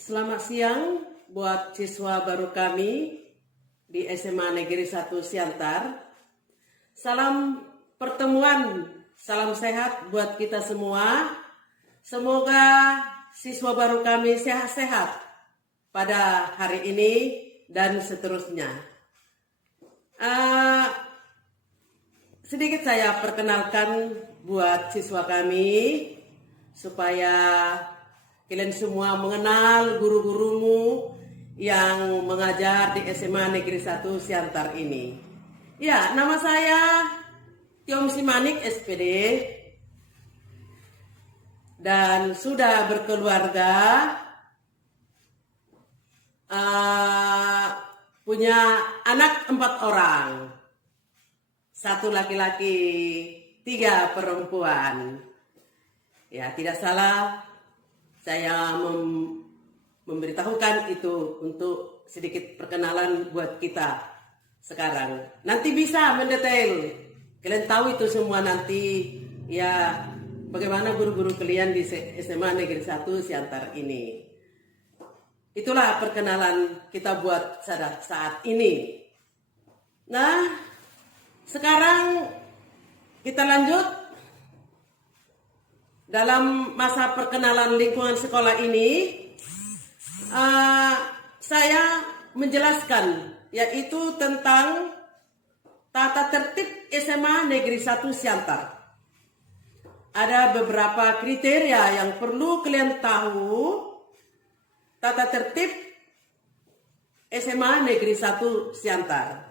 Selamat siang buat siswa baru kami di SMA Negeri 1 Siantar. Salam pertemuan, salam sehat buat kita semua. Semoga siswa baru kami sehat-sehat pada hari ini dan seterusnya. Sedikit saya perkenalkan buat siswa kami supaya kalian semua mengenal guru-gurumu yang mengajar di SMA Negeri 1 Siantar ini. Ya, nama saya Tiom Simanik SPD dan sudah berkeluarga, punya anak 4 orang, 1 laki-laki, 3 perempuan. Ya, tidak salah saya memberitahukan itu untuk sedikit perkenalan buat kita sekarang. Nanti bisa mendetail. Kalian tahu itu semua nanti ya bagaimana guru-guru kalian di SMA Negeri 1 Siantar ini. Itulah perkenalan kita buat saat ini. Nah, sekarang kita lanjut. Dalam masa perkenalan lingkungan sekolah ini, saya menjelaskan yaitu tentang tata tertib SMA Negeri 1 Siantar. Ada beberapa kriteria yang perlu kalian tahu tata tertib SMA Negeri 1 Siantar.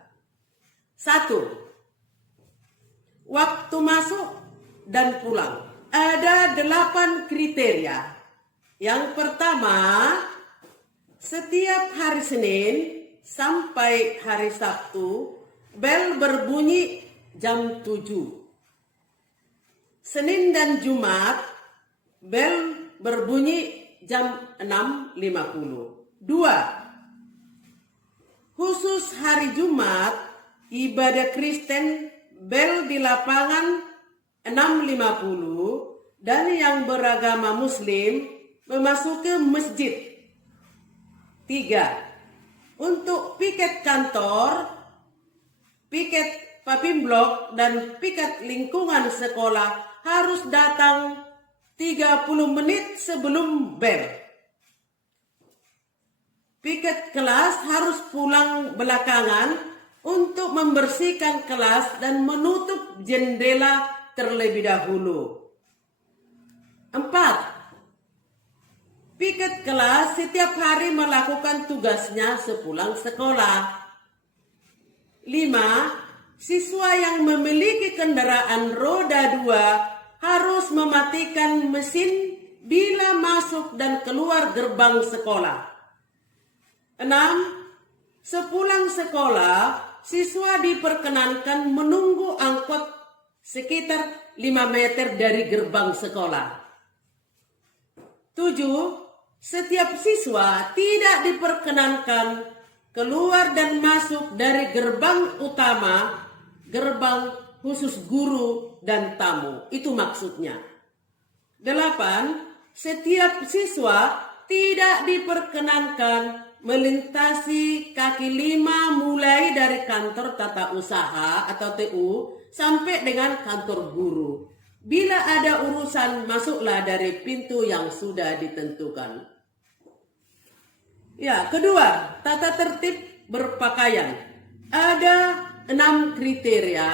1. Waktu masuk dan pulang. Ada 8 kriteria. Yang pertama, setiap hari Senin sampai hari Sabtu, bel berbunyi jam 7. Senin dan Jumat, bel berbunyi jam 6.50. 2. Khusus hari Jumat, ibadah Kristen, bel di lapangan 6.50 dan yang beragama Muslim memasuki masjid. 3. Untuk piket kantor, piket Papim Blok dan piket lingkungan sekolah harus datang 30 menit sebelum bel. Piket kelas harus pulang belakangan untuk membersihkan kelas dan menutup jendela terlebih dahulu. 4. Piket kelas setiap hari melakukan tugasnya sepulang sekolah. 5. Siswa yang memiliki kendaraan roda 2 harus mematikan mesin bila masuk dan keluar gerbang sekolah. 6. Sepulang sekolah, siswa diperkenankan menunggu angkot sekitar 5 meter dari gerbang sekolah. 7. Setiap siswa tidak diperkenankan keluar dan masuk dari gerbang utama, gerbang khusus guru dan tamu. Itu maksudnya. 8. Setiap siswa tidak diperkenankan melintasi kaki 5 mulai dari kantor tata usaha atau TU sampai dengan kantor guru. Bila ada urusan, masuklah dari pintu yang sudah ditentukan. Ya, kedua, tata tertib berpakaian. Ada 6 kriteria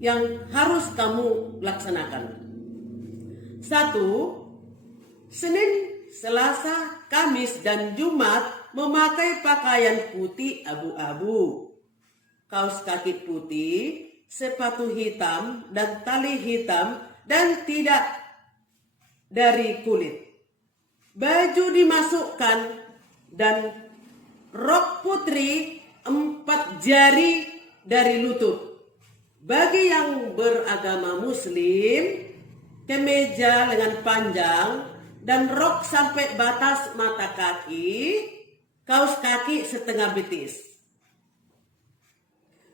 yang harus kamu laksanakan. 1. Senin, Selasa, Kamis, dan Jumat memakai pakaian putih abu-abu, kaos kaki putih, sepatu hitam dan tali hitam dan tidak dari kulit. Baju dimasukkan dan rok putri 4 jari dari lutut. Bagi yang beragama Muslim, kemeja lengan panjang dan rok sampai batas mata kaki, kaos kaki setengah betis.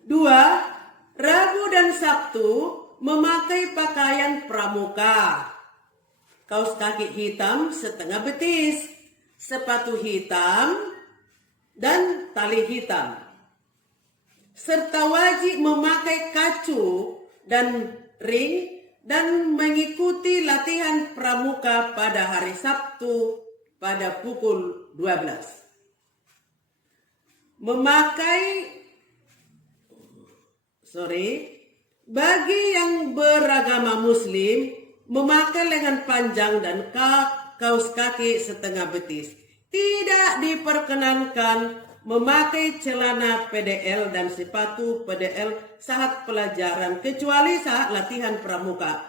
2. Rabu dan Sabtu memakai pakaian pramuka, kaos kaki hitam setengah betis, sepatu hitam, dan tali hitam. Serta wajib memakai kacu dan ring dan mengikuti latihan pramuka pada hari Sabtu pada pukul 12. Bagi yang beragama Muslim, memakai lengan panjang dan kaos kaki setengah betis. Tidak diperkenankan memakai celana PDL dan sepatu PDL saat pelajaran, kecuali saat latihan pramuka.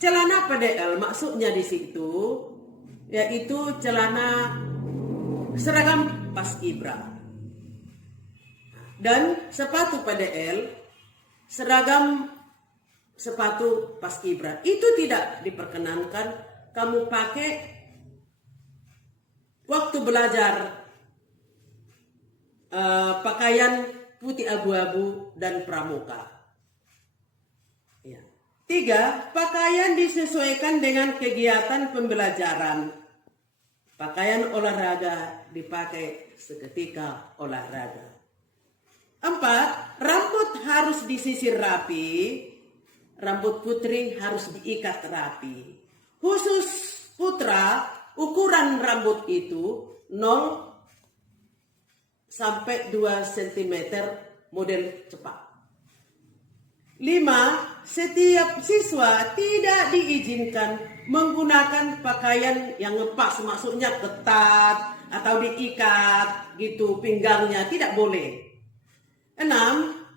Celana PDL maksudnya di situ yaitu celana seragam paskibra. Dan sepatu PDL, seragam sepatu paskibra. Itu tidak diperkenankan kamu pakai waktu belajar pakaian putih abu-abu dan pramuka. 3. Pakaian disesuaikan dengan kegiatan pembelajaran. Pakaian olahraga dipakai seketika olahraga. 4. Rambut harus disisir rapi. Rambut putri harus diikat rapi. Khusus putra, ukuran rambut itu 0 sampai 2 cm model cepat. 5. Setiap siswa tidak diizinkan menggunakan pakaian yang ngepas, maksudnya ketat atau diikat gitu pinggangnya, tidak boleh. 6.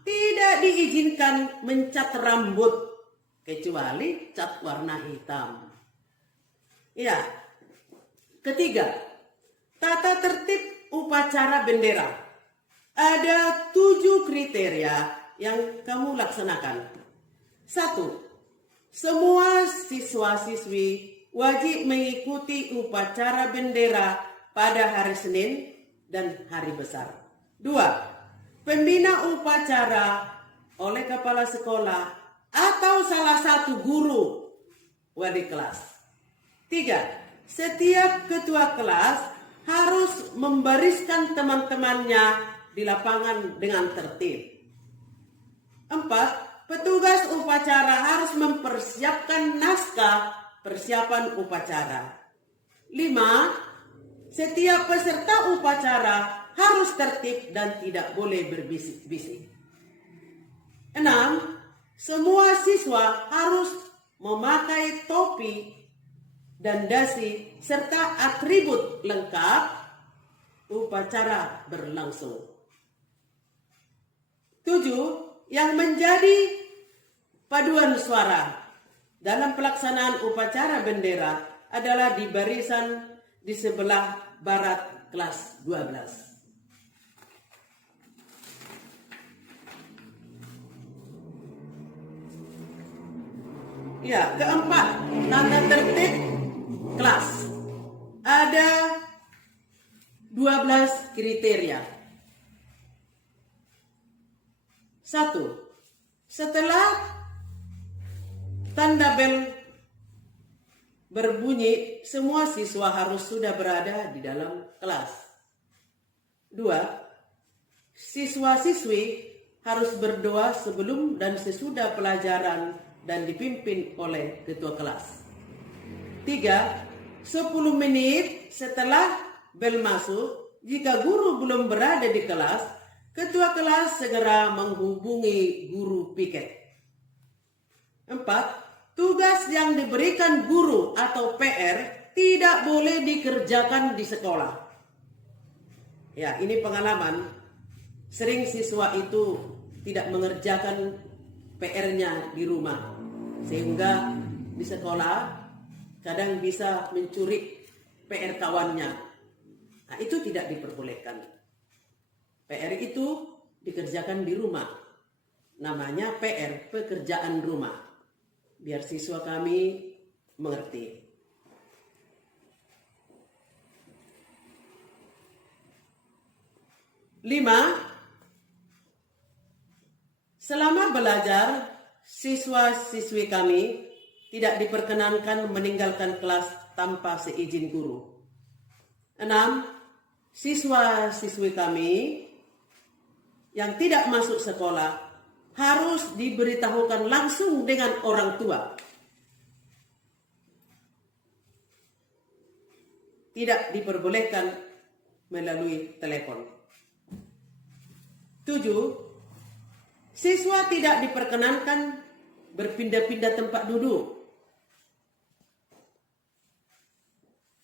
Tidak diizinkan mencat rambut kecuali cat warna hitam. Ketiga, tata tertib upacara bendera. Ada 7 kriteria yang kamu laksanakan. 1. Semua siswa-siswi wajib mengikuti upacara bendera pada hari Senin dan hari besar. 2. Pembina upacara oleh kepala sekolah atau salah satu guru wali kelas. 3. Setiap ketua kelas harus membariskan teman-temannya di lapangan dengan tertib. 4. Petugas upacara harus mempersiapkan naskah persiapan upacara. 5. Setiap peserta upacara harus tertib dan tidak boleh berbisik-bisik. 6. Semua siswa harus memakai topi dan dasi serta atribut lengkap upacara berlangsung. 7. Yang menjadi paduan suara dalam pelaksanaan upacara bendera adalah di barisan di sebelah barat kelas 12. Keempat, tata tertib kelas. Ada 12 kriteria. 1. Setelah tanda bel berbunyi, semua siswa harus sudah berada di dalam kelas. 2. Siswa-siswi harus berdoa sebelum dan sesudah pelajaran dan dipimpin oleh ketua kelas. 3. 10 menit setelah bel masuk, jika guru belum berada di kelas, ketua kelas segera menghubungi guru piket. 4. Tugas yang diberikan guru atau PR tidak boleh dikerjakan di sekolah. Ini pengalaman. Sering siswa itu tidak mengerjakan PR-nya di rumah. Sehingga di sekolah kadang bisa mencuri PR kawannya. Itu tidak diperbolehkan. PR itu dikerjakan di rumah. Namanya PR, pekerjaan rumah. Biar siswa kami mengerti. 5. Selama belajar, siswa-siswi kami tidak diperkenankan meninggalkan kelas tanpa seizin guru. 6. Siswa-siswi kami yang tidak masuk sekolah harus diberitahukan langsung dengan orang tua. Tidak diperbolehkan melalui telepon. 7. Siswa tidak diperkenankan berpindah-pindah tempat duduk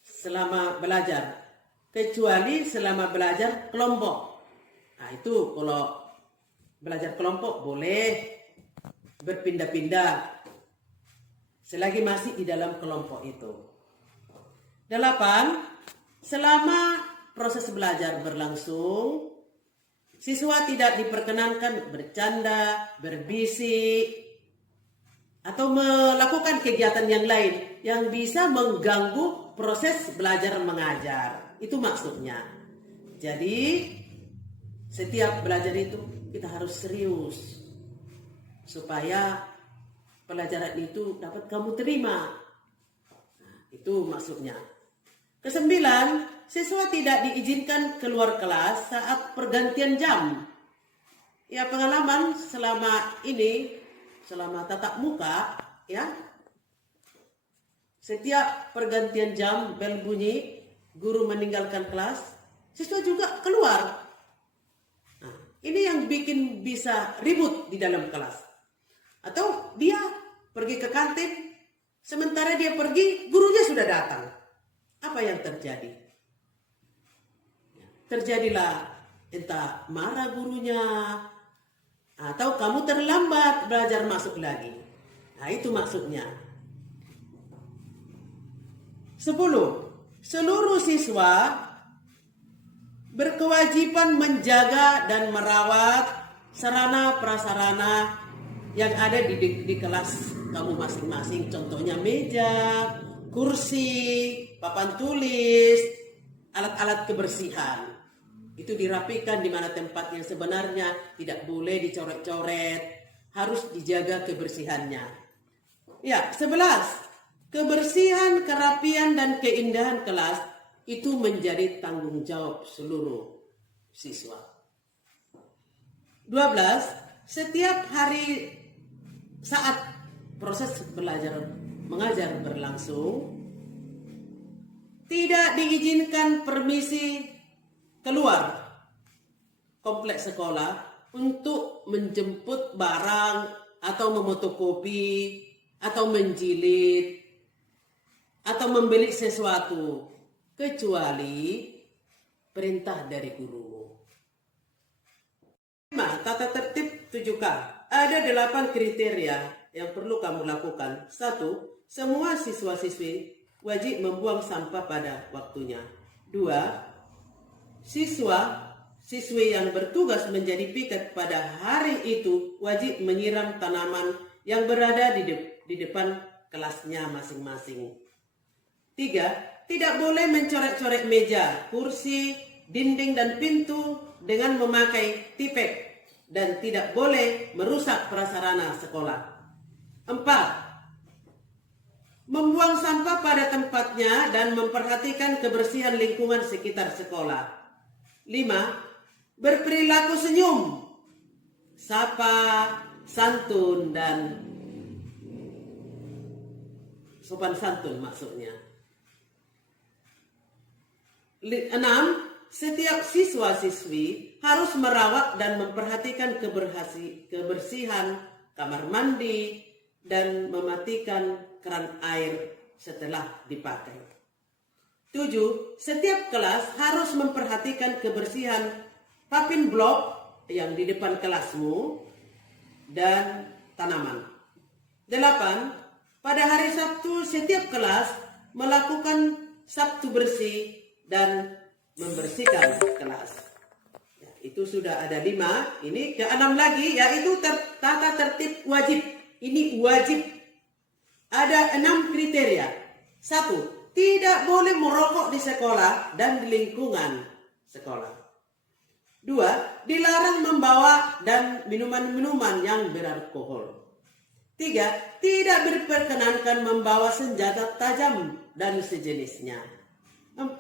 selama belajar, kecuali selama belajar kelompok. Nah, itu kalau belajar kelompok boleh berpindah-pindah selagi masih di dalam kelompok itu. 8. Selama proses belajar berlangsung, siswa tidak diperkenankan bercanda, berbisik, atau melakukan kegiatan yang lain yang bisa mengganggu proses belajar mengajar. Itu maksudnya. Jadi setiap belajar itu kita harus serius supaya pelajaran itu dapat kamu terima. Nah, itu maksudnya. 9, siswa tidak diizinkan keluar kelas saat pergantian jam. Ya, pengalaman selama ini, selama tatap muka, ya, setiap pergantian jam bel bunyi, guru meninggalkan kelas, siswa juga keluar. Nah, ini yang bikin bisa ribut di dalam kelas. Atau dia pergi ke kantin, sementara dia pergi, gurunya sudah datang. Apa yang terjadi? Terjadilah entah marah gurunya, atau kamu terlambat belajar masuk lagi. Nah, itu maksudnya. 10. Seluruh siswa berkewajiban menjaga dan merawat sarana prasarana yang ada di kelas kamu masing-masing. Contohnya meja, kursi, papan tulis, alat-alat kebersihan. Itu dirapikan di mana tempat yang sebenarnya, tidak boleh dicoret-coret, harus dijaga kebersihannya. Ya, 11. Kebersihan, kerapian, dan keindahan kelas itu menjadi tanggung jawab seluruh siswa. 12. Setiap hari saat proses belajar mengajar berlangsung, tidak diizinkan permisi keluar kompleks sekolah untuk menjemput barang atau memotokopi atau menjilid atau membeli sesuatu kecuali perintah dari guru. 5. Tata tertib 7K. Ada 8 kriteria yang perlu kamu lakukan. 1. Semua siswa-siswi wajib membuang sampah pada waktunya. 2. Siswa-siswi yang bertugas menjadi piket pada hari itu wajib menyiram tanaman yang berada di depan kelasnya masing-masing. 3. Tidak boleh mencoret-coret meja, kursi, dinding, dan pintu dengan memakai tipek dan tidak boleh merusak prasarana sekolah. 4. Membuang sampah pada tempatnya dan memperhatikan kebersihan lingkungan sekitar sekolah. 5. Berperilaku senyum, sapa, santun, dan sopan santun maksudnya. 6. Setiap siswa-siswi harus merawat dan memperhatikan kebersihan kamar mandi dan mematikan keran air setelah dipakai. 7. Setiap kelas harus memperhatikan kebersihan papan blok yang di depan kelasmu dan tanaman. 8. Pada hari Sabtu setiap kelas melakukan Sabtu bersih dan membersihkan kelas. Ya, itu sudah ada 5. Ini ke 6 lagi, yaitu tata tertib wajib. Ini wajib. Ada 6 kriteria. 1. Tidak boleh merokok di sekolah dan di lingkungan sekolah. 2. Dilarang membawa dan minuman-minuman yang beralkohol. 3. Tidak diperkenankan membawa senjata tajam dan sejenisnya. 4.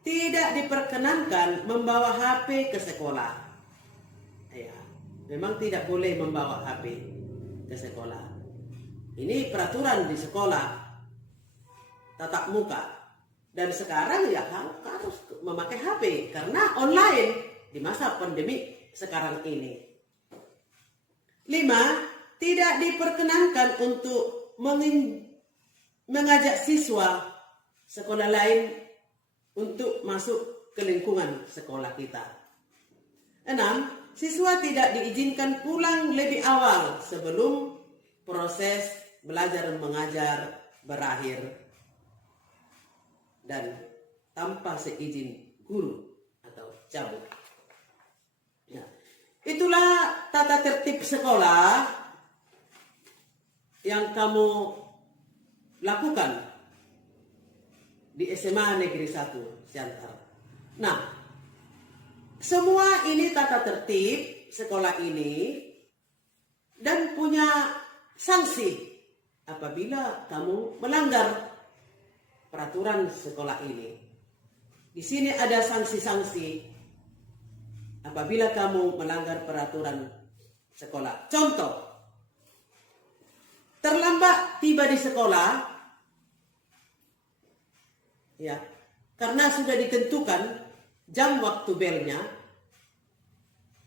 Tidak diperkenankan membawa HP ke sekolah. Ya, memang tidak boleh membawa HP ke sekolah. Ini peraturan di sekolah tatap muka. Dan sekarang ya harus memakai HP karena online di masa pandemi sekarang ini. 5. Tidak diperkenankan untuk mengajak siswa sekolah lain untuk masuk ke lingkungan sekolah kita. 6. Siswa tidak diizinkan pulang lebih awal sebelum proses belajar mengajar berakhir dan tanpa seizin guru atau cabut. Ya. Itulah tata tertib sekolah yang kamu lakukan di SMA Negeri 1 Siantar. Nah, semua ini tata tertib sekolah ini dan punya sanksi apabila kamu melanggar peraturan sekolah ini. Di sini ada sanksi-sanksi apabila kamu melanggar peraturan sekolah. Contoh, terlambat tiba di sekolah, ya, karena sudah ditentukan jam waktu belnya,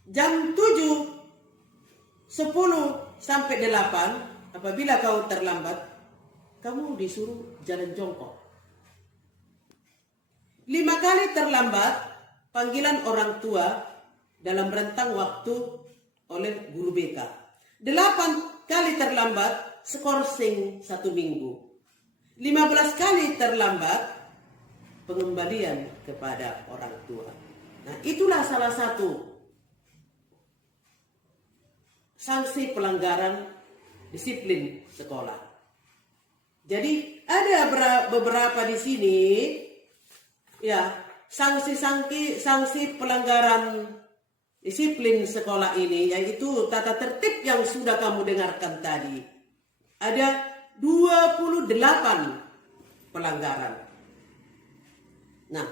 jam 7, 10 sampai 8, apabila kau terlambat, kamu disuruh jalan jongkok. 5 kali terlambat, panggilan orang tua dalam rentang waktu oleh guru BK. 8 kali terlambat, skorsing 1 minggu. 15 kali terlambat, pengembalian kepada orang tua. Nah, itulah salah satu sanksi pelanggaran disiplin sekolah. Jadi ada beberapa di sini, ya, sanksi pelanggaran disiplin sekolah ini, yaitu tata tertib yang sudah kamu dengarkan tadi. Ada 28 pelanggaran. Nah,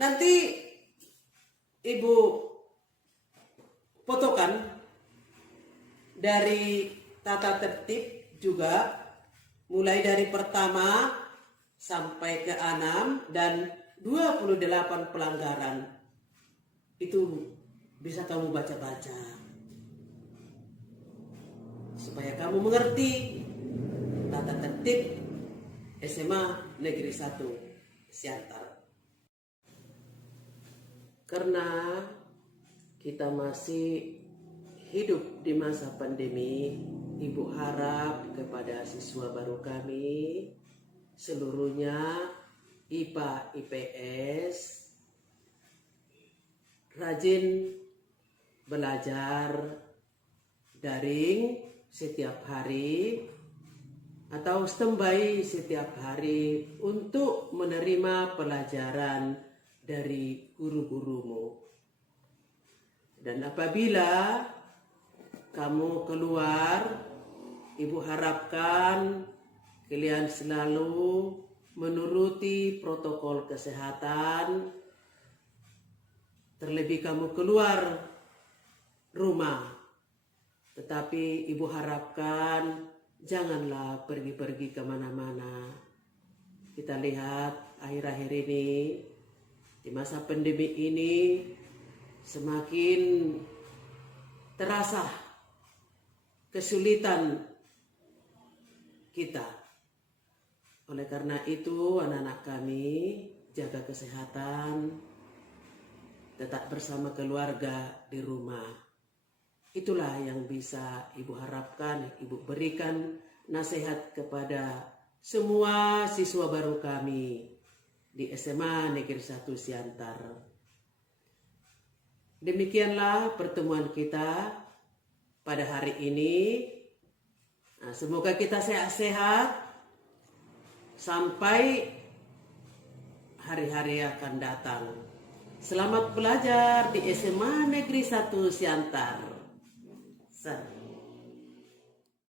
nanti Ibu fotokan dari tata tertib juga, mulai dari pertama sampai ke 6 dan 28 pelanggaran. Itu bisa kamu baca-baca supaya kamu mengerti tata tertib SMA Negeri 1 Siantar. Karena kita masih hidup di masa pandemi, Ibu harap kepada siswa baru kami seluruhnya IPA IPS rajin belajar daring setiap hari atau standby setiap hari untuk menerima pelajaran dari guru-gurumu. Dan apabila kamu keluar, Ibu harapkan kalian selalu menuruti protokol kesehatan. Terlebih kamu keluar rumah, tetapi Ibu harapkan janganlah pergi-pergi kemana-mana. Kita lihat akhir-akhir ini, di masa pandemi ini, semakin terasa kesulitan kita. Oleh karena itu, anak-anak kami jaga kesehatan, tetap bersama keluarga di rumah. Itulah yang bisa Ibu harapkan, Ibu berikan nasihat kepada semua siswa baru kami di SMA Negeri 1 Siantar. Demikianlah pertemuan kita pada hari ini. Nah, semoga kita sehat-sehat sampai hari-hari akan datang. Selamat belajar di SMA Negeri 1 Siantar.